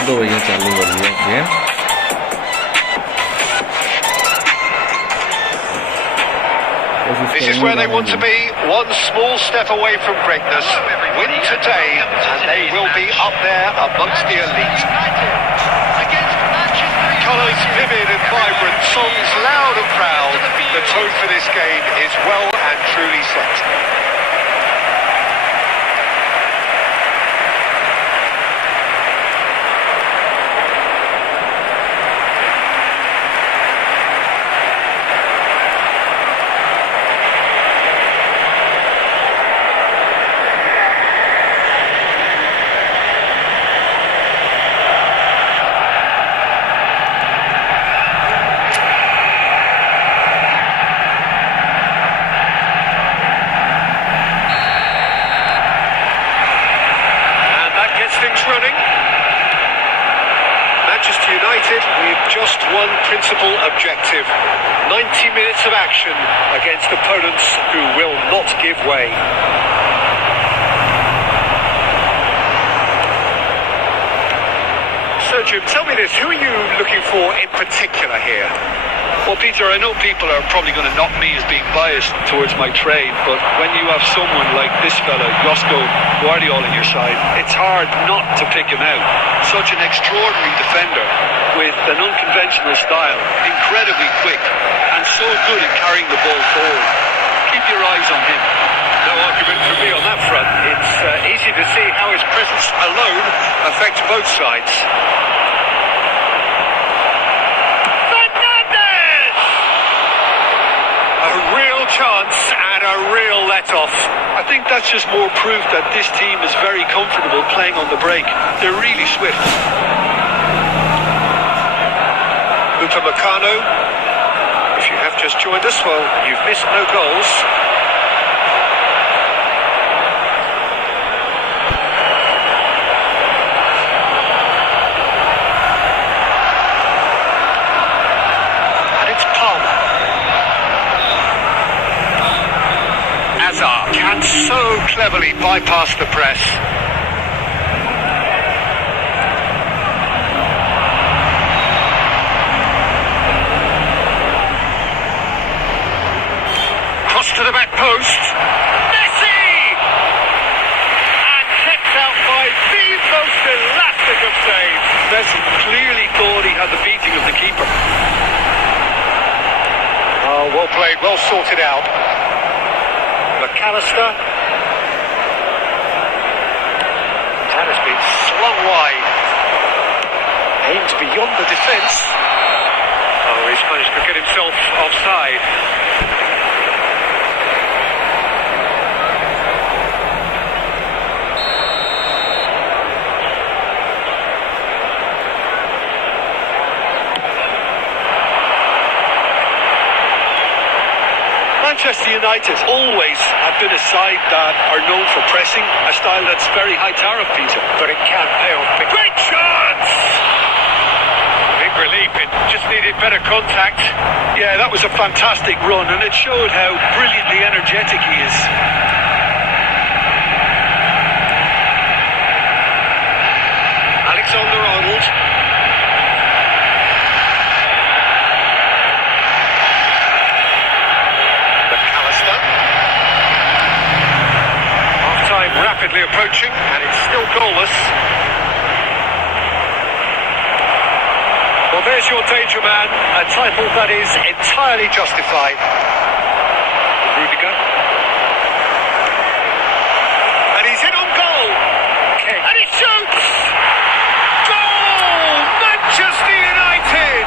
दो भैया चालू कर दिया game. This is where they want to be, one small step away from greatness. Win today and they will be up there amongst the elite. Colours vivid and vibrant, songs loud and proud. The tone for this game is well and truly set. Running. Manchester United with just one principal objective: 90 minutes of action against opponents who will not give way. Sergio, tell me this, who are you looking for in particular here? Well, Peter, I know people are probably going to knock me as being biased towards my trade, but when you have someone like this fella, Josko Guardiola, on your side, it's hard not to pick him out. Such an extraordinary defender with an unconventional style, incredibly quick, and so good at carrying the ball forward. Keep your eyes on him. No argument from me on that front. It's easy to see how his presence alone affects both sides. Chance and a real let-off. I think that's just more proof that this team is very comfortable playing on the break. They're really swift. Upamecano, if you have just joined us, well, you've missed no goals. And it's Palmer. Can so cleverly bypass the press. Cross to the back post. Messi! And kept out by the most elastic of saves. Messi clearly thought he had the beating of the keeper. Oh, well played, well sorted out. McAllister. That has been slung wide. Aimed beyond the defence. Oh, he's managed to get himself offside. Manchester United always have been a side that are known for pressing, a style that's very high tariff, Peter. But it can pay off. Great chance! Big relief, it just needed better contact. Yeah, that was a fantastic run, and it showed how brilliantly energetic he is. Alexander-Arnold. Rapidly approaching, and it's still goalless. Well, there's your danger man, a title that is entirely justified. Rudiger. And he's in on goal. Okay. And he shoots! Goal! Manchester United!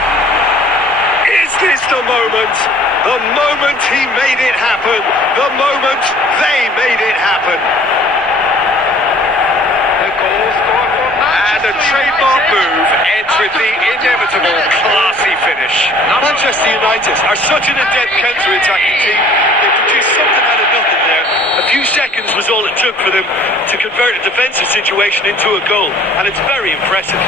Is this the moment? The moment he made it happen. The moment they made it happen. And the trademark move ends with the inevitable classy finish. Manchester United are such an adept counter-attacking team. They produced something out of nothing there. A few seconds was all it took for them to convert a defensive situation into a goal, and it's very impressive.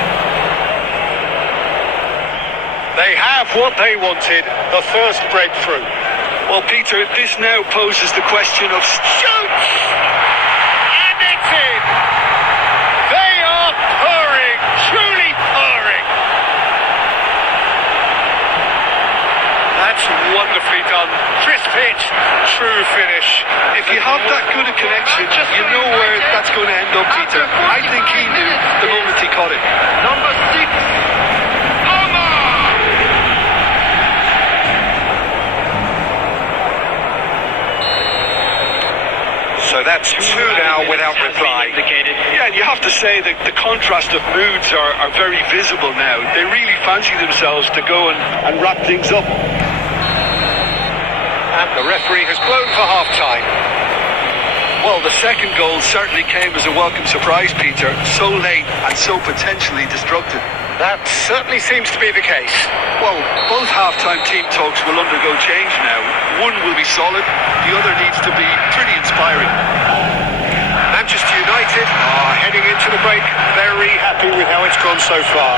They have what they wanted, the first breakthrough. Well, Peter, this now poses the question of shoots! And it's in! They are purring, truly if you have that good a connection, you know where that's going to end up, Peter. I think he knew the moment he caught it. Number 6, Omar! So that's 2 now without reply. Yeah, and you have to say that the contrast of moods are very visible now. They really fancy themselves to go and wrap things up. And the referee has blown for half-time. Well, the second goal certainly came as a welcome surprise, Peter. So late and so potentially destructive. That certainly seems to be the case. Well, both half-time team talks will undergo change now. One will be solid, the other needs to be pretty inspiring. Manchester United are heading into the break very happy with how it's gone so far.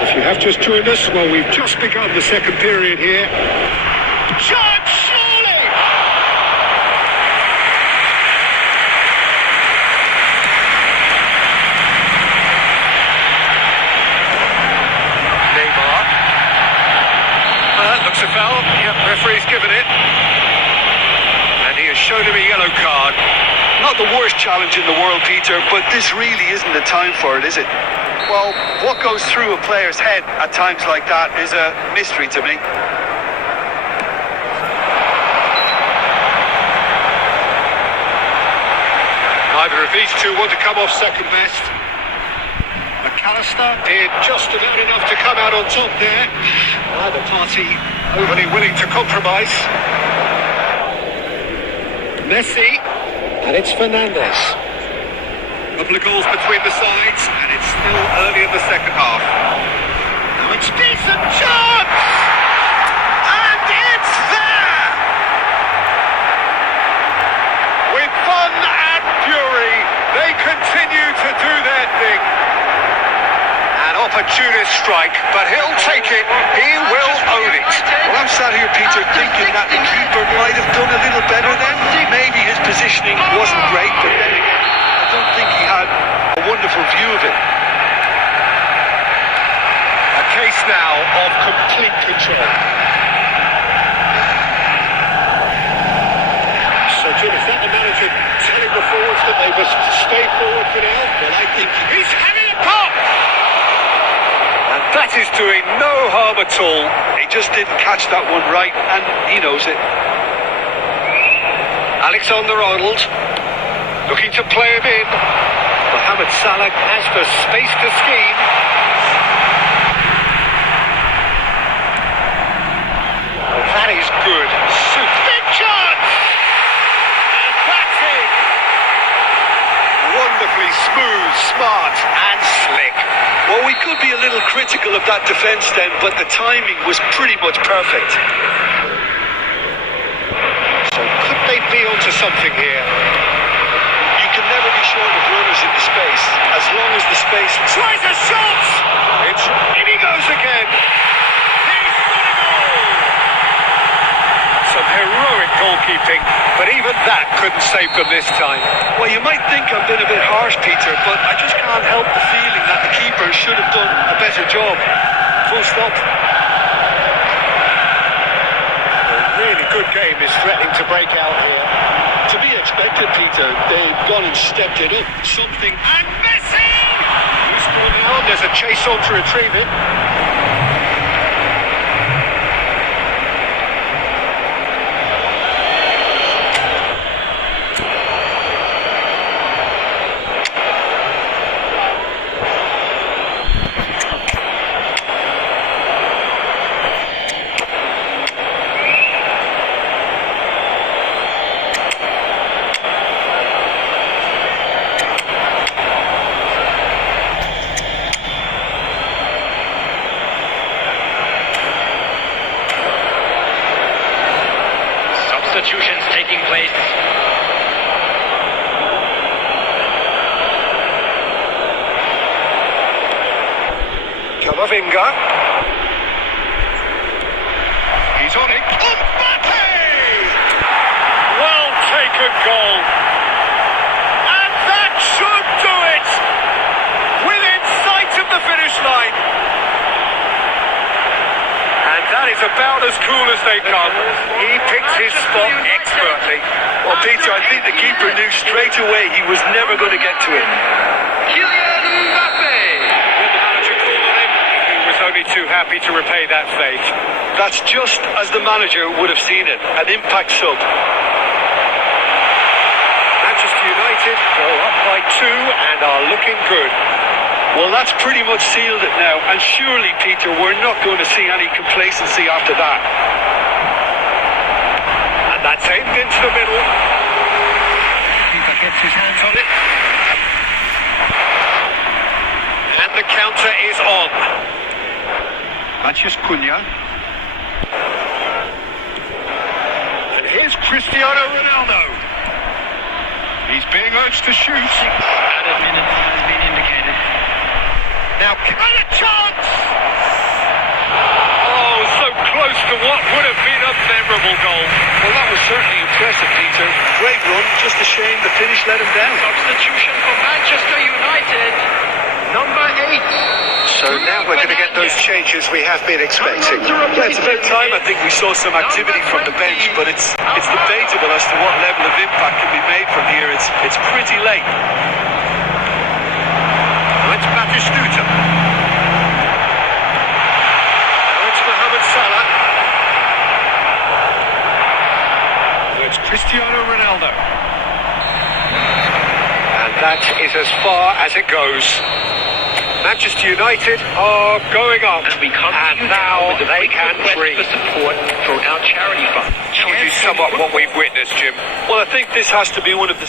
If you have just joined us, well, we've just begun the second period here. Shot, surely! Neymar. Looks a foul. Yep, referee's given it. And he has shown him a yellow card. Not the worst challenge in the world, Peter, but this really isn't the time for it, is it? Well, what goes through a player's head at times like that is a mystery to me. Neither of these two want to come off second best. McAllister did just about enough to come out on top there. Neither party overly willing to compromise. Messi, and it's Fernandes. Couple of goals between the sides, and it's still early in the second half. Now it's decent chance! And it's there! With fun and fury, they continue to do their thing. An opportunist strike, but he'll take it. He will own it. Well, I'm sat here, Peter, thinking that the keeper might have done a little better then. Maybe his positioning wasn't great, but then again, I don't think he had a wonderful view of it. A case now of complete control. So, Jim, is that the manager telling the forwards that they must stay forward for now? Well, I think he's having a pop! And that is doing no harm at all. He just didn't catch that one right, and he knows it. Alexander-Arnold looking to play him in. Mohamed Salah has the space to scheme. That is good. Big chance! And that's it! Wonderfully smooth, smart and slick. Well, we could be a little critical of that defence then, but the timing was pretty much perfect. So could they be onto something here? You can never be short of runners in the space, as long as the space... Tries a shot! It's in he goes again. He's got a goal! Some heroic goalkeeping, but even that couldn't save them this time. Well, you might think I've been a bit harsh, Peter, but I just can't help the feeling that the keeper should have done a better job. Full stop. Really good game is threatening to break out here. To be expected, Peter. They've gone and stepped it up. Something... And Messi! Who's scored now? There's a chase on to retrieve it. Substitutions taking place. Camavinga. He's on it. Mbappe! Well taken goal. And that should do it. Within sight of the finish line. And that is about as cool as they come. He picked his spot expertly. Well, Peter, I think the keeper knew straight away he was never going to get to it. Kylian Mbappe. When the manager called on him, he was only too happy to repay that fate. That's just as the manager would have seen it, an impact sub. Manchester United go up by 2 and are looking good. Well, that's pretty much sealed it now, and surely, Peter, we're not going to see any complacency after that. And that's aimed into the middle. Keeper gets his hands on it. And the counter is on. Matheus Cunha. And here's Cristiano Ronaldo. He's being urged to shoot. Added minutes has been indicated. Now, and a chance! Oh, so close to what would have been a memorable goal. Well, that was certainly impressive, Peter. Great run, just a shame the finish let him down. Substitution for Manchester United. Number 8. So now we're going to get those changes we have been expecting. Yeah, it's about time I think we saw some activity from the bench, but it's debatable as to what level of impact can be made from here. It's pretty late. Now it's Batistuta. Now it's Mohamed Salah. Now it's Cristiano Ronaldo. And that is as far as it goes. Manchester United are going up, And now they can breathe. for support for our charity fund. How would you sum up what we've witnessed, Jim? Well, I think this has to be one of the...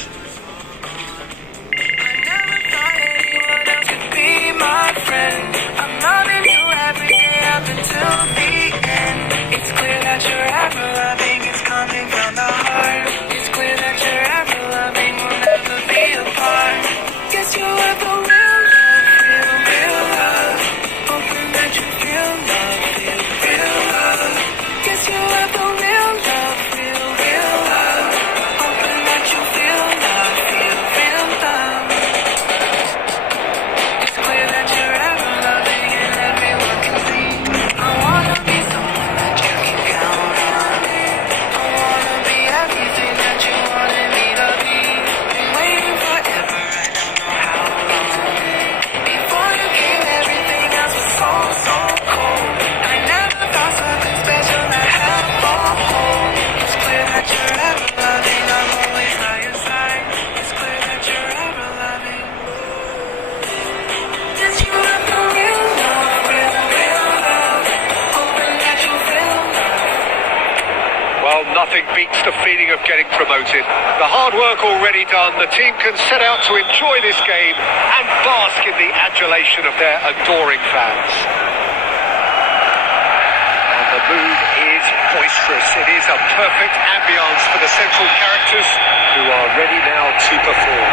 Nothing beats the feeling of getting promoted. The hard work already done, the team can set out to enjoy this game and bask in the adulation of their adoring fans. And the mood is boisterous. It is a perfect ambience for the central characters who are ready now to perform.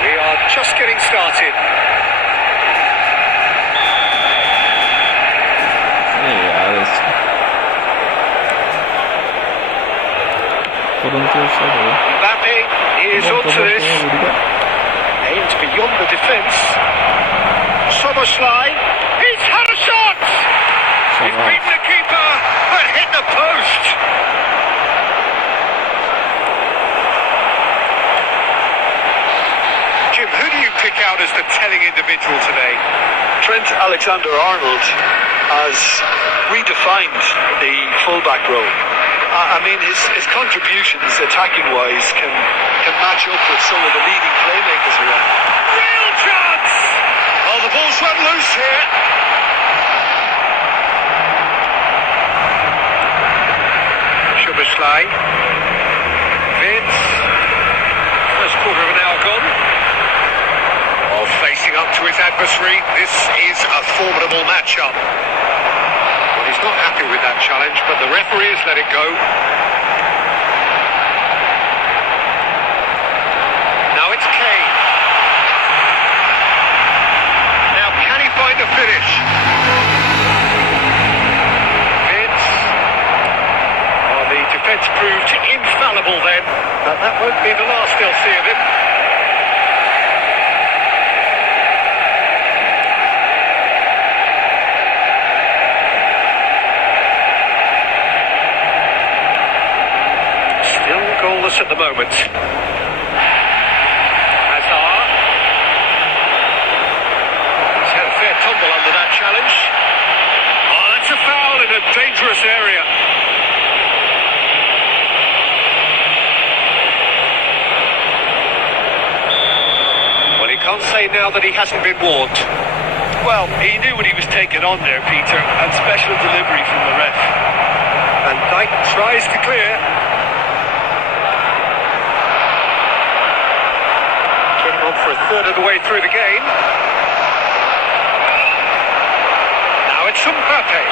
We are just getting started. Mbappe is onto this. Aimed beyond the defence. Soboslai. He's had a shot! He's beaten the keeper, but hit the post. Jim, who do you pick out as the telling individual today? Trent Alexander-Arnold has redefined the fullback role. I mean, his contributions, attacking-wise, can match up with some of the leading playmakers around. Real chance! Oh, the ball's run loose here. Szoboszlai. Vince. First quarter of an hour gone. Oh, facing up to his adversary. This is a formidable matchup. He's not happy with that challenge, but the referee has let it go. Now it's Kane. Now can he find a finish? Vince. Oh, the defence proved infallible then, but that won't be the last they'll see of him. goalless at the moment. Hazard. He's had a fair tumble under that challenge. Oh, that's a foul in a dangerous area. Well, he can't say now that he hasn't been warned. Well, he knew what he was taking on there, Peter, and special delivery from the ref. And Dyke tries to clear. Getting on for a third of the way through the game. Now it's Mbappe.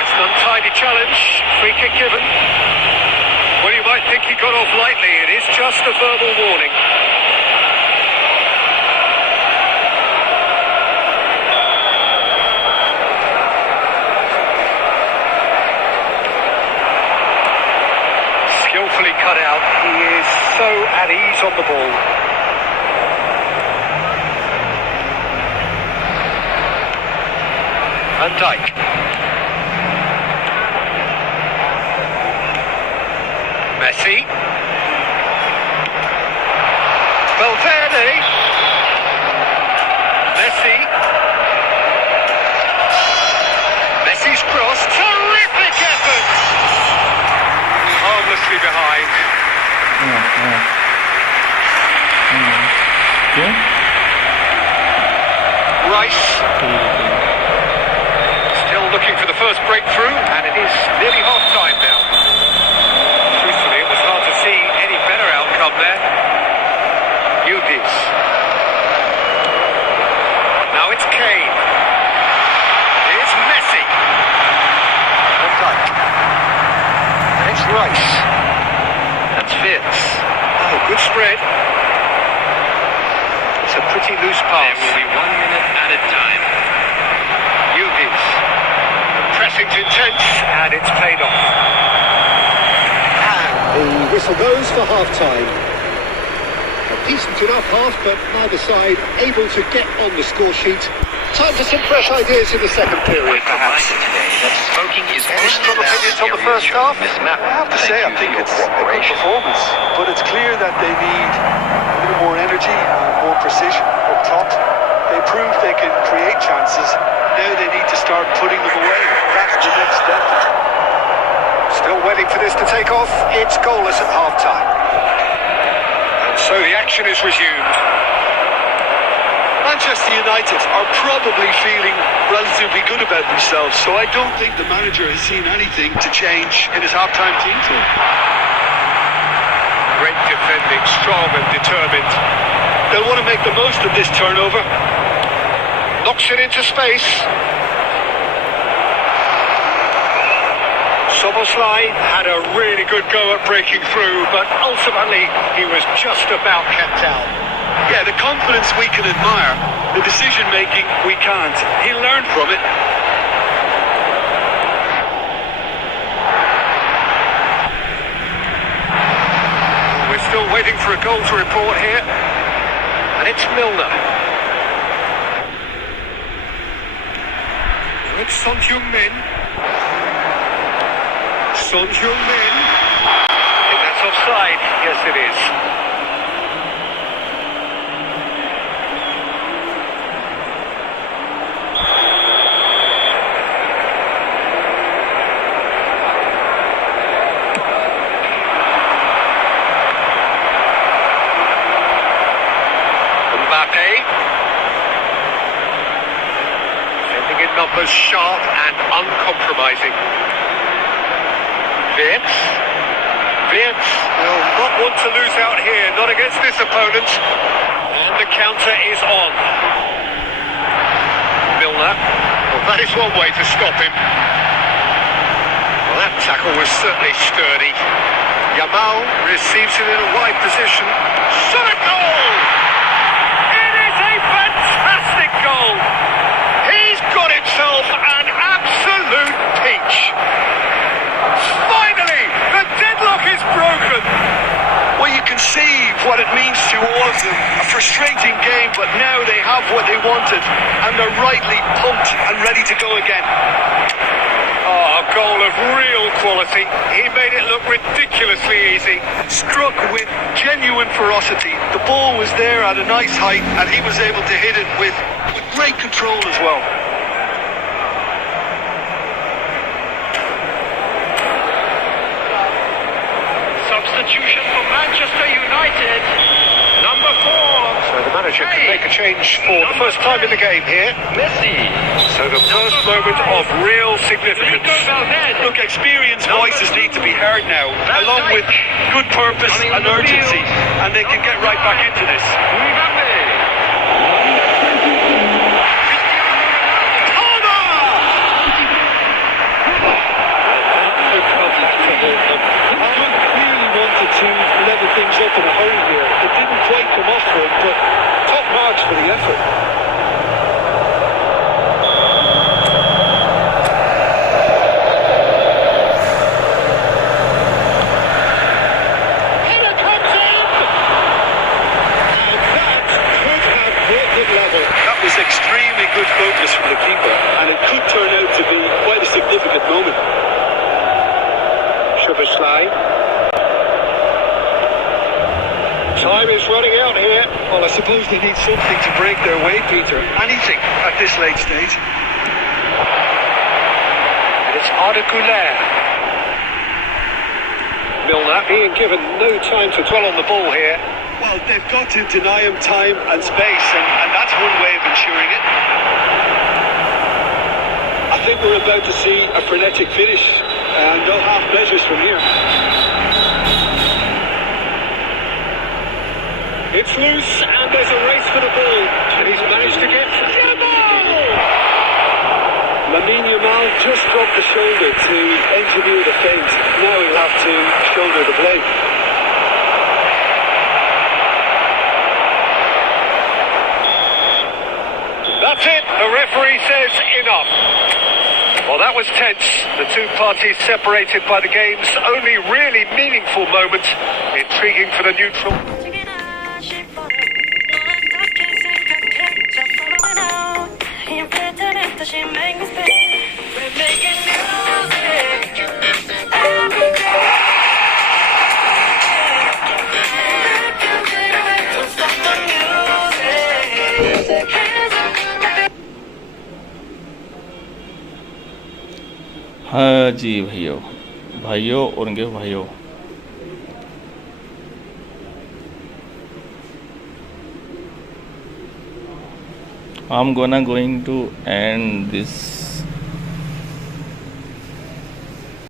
That's an untidy challenge. Free kick given. Well, you might think he got off lightly. It is just a verbal warning. Skillfully cut out. He is so at ease on the ball. Van Dijk. Messi. Valverde. Messi. Messi's cross. Terrific effort. Harmlessly behind. Rice. Still looking for the first breakthrough, and it is nearly half-time now. Truthfully, it was hard to see any better outcome there. Yildiz. Now it's Kane. Here's Messi. Van Dijk. And it's Rice. That's Vince. Oh, good spread. It's a pretty loose pass. There will be 1 minute added time. Yildiz. The pressing's intense, and it's paid off. The whistle goes for half-time. A decent enough half, but neither side able to get on the score sheet. Time for some fresh ideas in the second period, perhaps. Smoking is Any strong opinions on the first half? I have to say, I think it's a good performance, but it's clear that they need a little more energy and more precision up top. They proved they can create chances. Now they need to start putting them away. That's the next step. Still waiting for this to take off. It's goalless at half-time. And so the action is resumed. Manchester United are probably feeling relatively good about themselves, so I don't think the manager has seen anything to change in his half-time team talk. Great defending, strong and determined. They'll want to make the most of this turnover. Knocks it into space. Soboslai had a really good go at breaking through, but ultimately he was just about kept out. Yeah, the confidence we can admire, the decision-making we can't. He learned from it. We're still waiting for a goal to report here, and it's Milner. It's Son Heung-min. Son Heung-min. I think that's offside. Yes, it is. Mbappe. Defending in numbers, sharp and uncompromising. Vince will not want to lose out here, not against this opponent. And the counter is on. Milner. Well, that is one way to stop him. Well, that tackle was certainly sturdy. Yamal receives it in a wide position. Shot a goal! It is a fantastic goal! He's got himself an absolute peach. Finally, the deadlock is broken. Well, you can see what it means to all of them. A frustrating game, but now they have what they wanted, and they're rightly pumped and ready to go again. Oh, a goal of real quality. He made it look ridiculously easy. Struck with genuine ferocity. The ball was there at a nice height, and he was able to hit it with great control as well. Substitution for Manchester United. Number 4. So the manager can make a change for the first time in the game here. Messi. So the first moment of real significance. Nico Valverde. Look, experienced voices need to be heard now, along with good purpose and urgency, and they can get right back into this. To level things up in a hurry here. It didn't quite come off for him, but top marks for the effort. Header comes in! Now that could have brought them level. That was extremely good focus from the keeper, and it could turn out to be quite a significant moment. Szoboszlai. Time is running out here. Well, I suppose they need something to break their way, Peter. Anything at this late stage. It's Articular. Milner being given no time to dwell on the ball here. Well, they've got to deny him time and space, and that's one way of ensuring it. I think we're about to see a frenetic finish, and no half measures from here. It's loose, and there's a race for the ball, and he's managed to get Lamine Yamal just dropped the shoulder to engineer the feint. Now he'll have to shoulder the blame. That's it. The referee says enough. Well, that was tense. The two parties separated by the game's only really meaningful moment. Intriguing for the neutral. हाँ जी भाइयों और उनके भाइयों, I'm going to end this